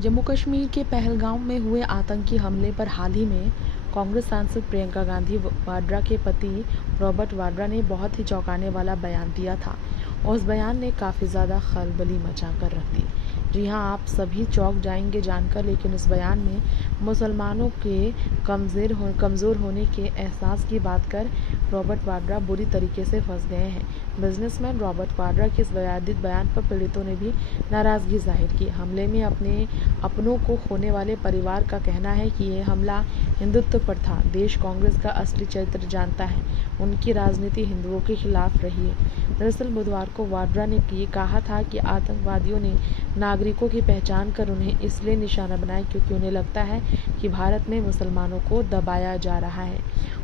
जम्मू कश्मीर के पहलगाम में हुए आतंकी हमले पर हाल ही में कांग्रेस सांसद प्रियंका गांधी वाड्रा के पति रॉबर्ट वाड्रा ने बहुत ही चौंकाने वाला बयान दिया था और उस बयान ने काफ़ी ज़्यादा खलबली मचा कर रख दी। जी हाँ, आप सभी चौंक जाएंगे जानकर, लेकिन इस बयान में मुसलमानों के कमज़ोर होने के एहसास की बात कर रॉबर्ट वाड्रा बुरी तरीके से फंस गए हैं। बिजनेसमैन रॉबर्ट वाड्रा के इस विवादित बयान पर पीड़ितों ने भी नाराज़गी जाहिर की। हमले में अपनों को खोने वाले परिवार का कहना है कि यह हमला हिंदुत्व पर था। देश कांग्रेस का असली चरित्र जानता है, उनकी राजनीति हिंदुओं के खिलाफ रही है। दरअसल बुधवार को वाड्रा ने ये कहा था कि आतंकवादियों ने नागरिकों की पहचान कर उन्हें इसलिए निशाना बनाया क्योंकि उन्हें लगता है कि भारत में मुसलमानों को दबाया जा रहा है।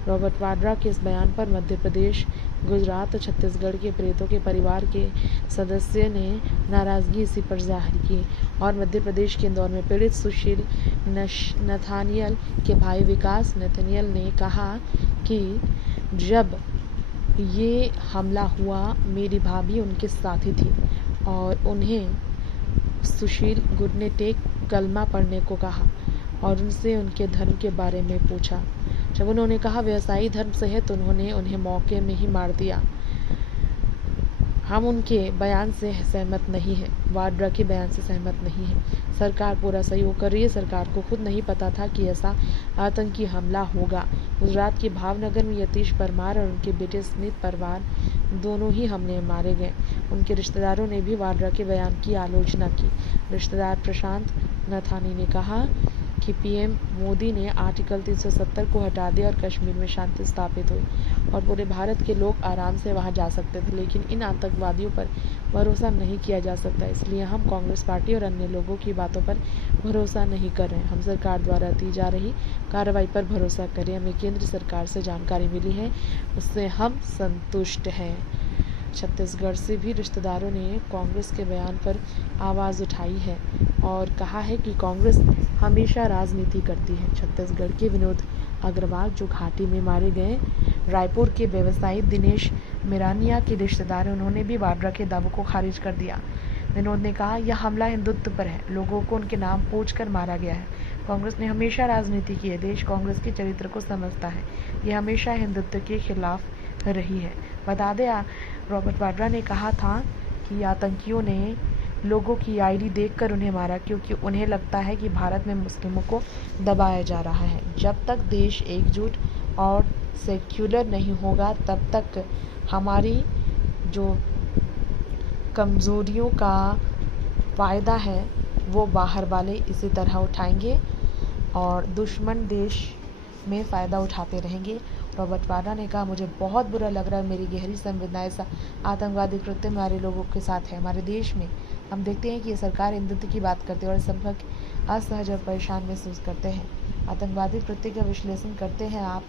रॉबर्ट वाड्रा के इस बयान पर मध्य प्रदेश, गुजरात और छत्तीसगढ़ के पीड़ितों के परिवार के सदस्य ने नाराज़गी इसी पर जाहिर की और मध्य प्रदेश के इंदौर में पीड़ित सुशील नथानियल के भाई विकास नथानियल ने कहा कि जब ये हमला हुआ मेरी भाभी उनके साथी थी और उन्हें सुशील गुरने कलमा पढ़ने को कहा और उनसे उनके धर्म के बारे में पूछा। जब उन्होंने कहा व्यवसायी धर्म से है तो उन्होंने उन्हें मौके में ही मार दिया। हम उनके बयान से सहमत नहीं हैं, वाड्रा के बयान से सहमत नहीं है। सरकार पूरा सहयोग कर रही है। सरकार को खुद नहीं पता था कि ऐसा आतंकी हमला होगा। गुजरात के भावनगर में यतीश परमार और उनके बेटे स्मित परमार दोनों ही हमले में मारे गए। उनके रिश्तेदारों ने भी वाड्रा के बयान की आलोचना की। रिश्तेदार प्रशांत नथानी ने कहा कि पीएम मोदी ने आर्टिकल 370 को हटा दिया और कश्मीर में शांति स्थापित हुई और पूरे भारत के लोग आराम से वहां जा सकते थे, लेकिन इन आतंकवादियों पर भरोसा नहीं किया जा सकता। इसलिए हम कांग्रेस पार्टी और अन्य लोगों की बातों पर भरोसा नहीं कर रहे हैं। हम सरकार द्वारा दी जा रही कार्रवाई पर भरोसा करें। हमें केंद्र सरकार से जानकारी मिली है, उससे हम संतुष्ट हैं। छत्तीसगढ़ से भी रिश्तेदारों ने कांग्रेस के बयान पर आवाज़ उठाई है और कहा है कि कांग्रेस हमेशा राजनीति करती है। छत्तीसगढ़ के विनोद अग्रवाल जो घाटी में मारे गए रायपुर के व्यवसायी दिनेश मिरानिया के रिश्तेदार, उन्होंने भी वाड्रा के दावों को खारिज कर दिया। विनोद ने कहा, यह हमला हिंदुत्व पर है, लोगों को उनके नाम पूछकर मारा गया है। कांग्रेस ने हमेशा राजनीति की है, देश कांग्रेस के चरित्र को समझता है, यह हमेशा हिंदुत्व के खिलाफ रही है। बता दें, रॉबर्ट वाड्रा ने कहा था कि आतंकियों ने लोगों की आईडी देखकर उन्हें मारा क्योंकि उन्हें लगता है कि भारत में मुस्लिमों को दबाया जा रहा है। जब तक देश एकजुट और सेक्युलर नहीं होगा तब तक हमारी जो कमज़ोरियों का फ़ायदा है वो बाहर वाले इसी तरह उठाएंगे और दुश्मन देश में फ़ायदा उठाते रहेंगे। रॉबर्ट वाड्रा ने कहा, मुझे बहुत बुरा लग रहा है, मेरी गहरी संवेदनाएं आतंकवादी कृत्य हमारे लोगों के साथ है। हमारे देश में हम देखते हैं कि ये सरकार हिंदुत्व की बात करते हैं और संभव असहज और परेशान महसूस करते हैं। आतंकवादी कृत्य का विश्लेषण करते हैं आप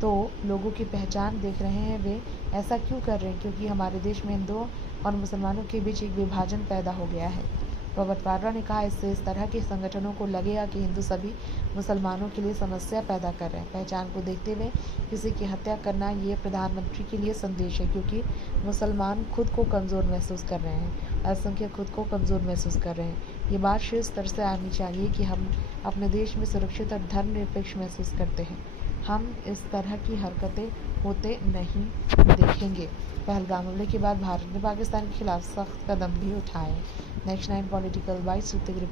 तो लोगों की पहचान देख रहे हैं, वे ऐसा क्यों कर रहे हैं? क्योंकि हमारे देश में हिंदुओं और मुसलमानों के बीच एक विभाजन पैदा हो गया है। रॉबर्ट वाड्रा ने कहा, इससे इस तरह के संगठनों को लगेगा कि हिंदू सभी मुसलमानों के लिए समस्या पैदा कर रहे हैं। पहचान को देखते हुए किसी की हत्या करना ये प्रधानमंत्री के लिए संदेश है, क्योंकि मुसलमान खुद को कमज़ोर महसूस कर रहे हैं, अल्पसंख्यक खुद को कमज़ोर महसूस कर रहे हैं। ये बात शीर्ष स्तर से आनी चाहिए कि हम अपने देश में सुरक्षित और धर्मनिरपेक्ष महसूस करते हैं। हम इस तरह की हरकतें होते नहीं देखेंगे। पहलगाम हमले के बाद भारत ने पाकिस्तान के खिलाफ सख्त कदम भी उठाए। Next 9 political bytes report.